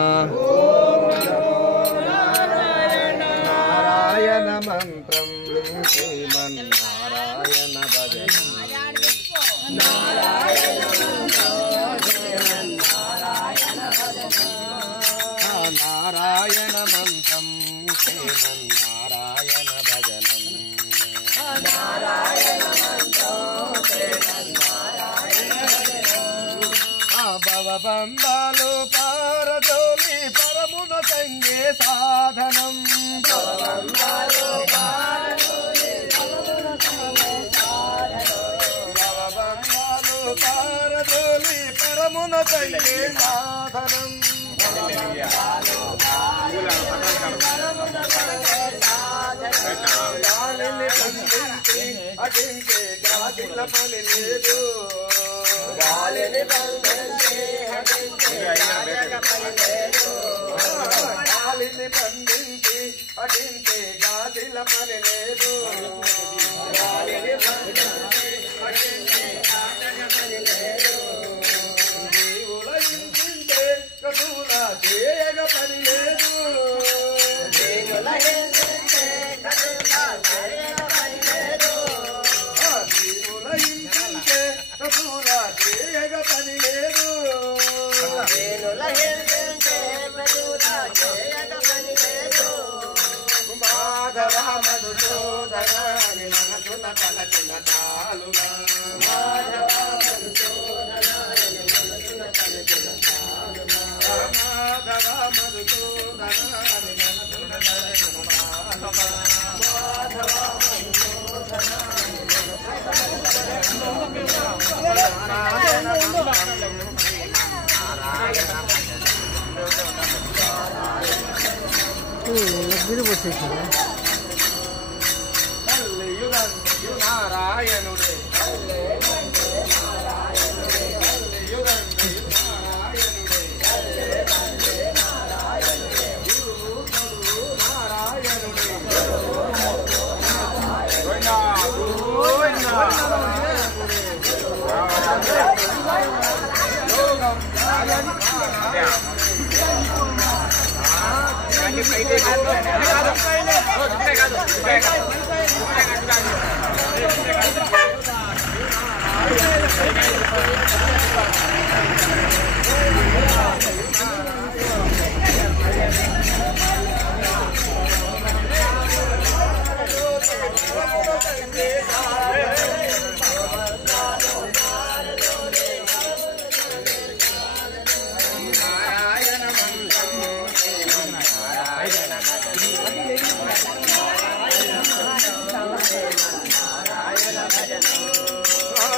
नारायण मंत्रम श्रीमन्नारायण भजनं नारायण मंत्रम श्रीमन्नारायण भजनं भवबंधालु पारदोली परमुन संगे साधनं भवबंधालु पारदोली परमुन संगे साधनं अटिंचे गादिल पनि लेदु गालिनि बंधंचे गालिनि बंधंचे अटिंचे गादिल पनि लेदु गालिनि बंधंचे अटिंचे गादिल पनि लेदु దేవుల ఇంటింటే కదుల చేయగ పని లేదు దేవుల ఇంటింటే కదుల చేయగ పని లేదు దేవుల ఇంటింటే కదుల చేయగ పని లేదు దేవుల ఇంటింటే కదుల చేయగ పని లేదు మాధవ మధుసూదనాని మనసున తలచిన తాలుగా మాధవ మధుసూదనాని మనసున తలచిన తాలుగా మాధవ మధుసూదనాని మనసున తలచిన తాలుగా మాధవ మధుసూదనాని నారాయణుడే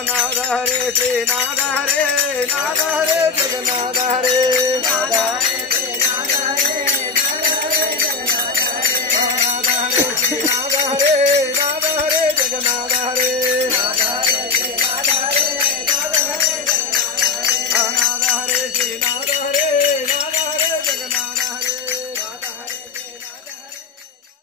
नाद हरे श्री नाद हरे जगन्नाथ हरे नाद हरे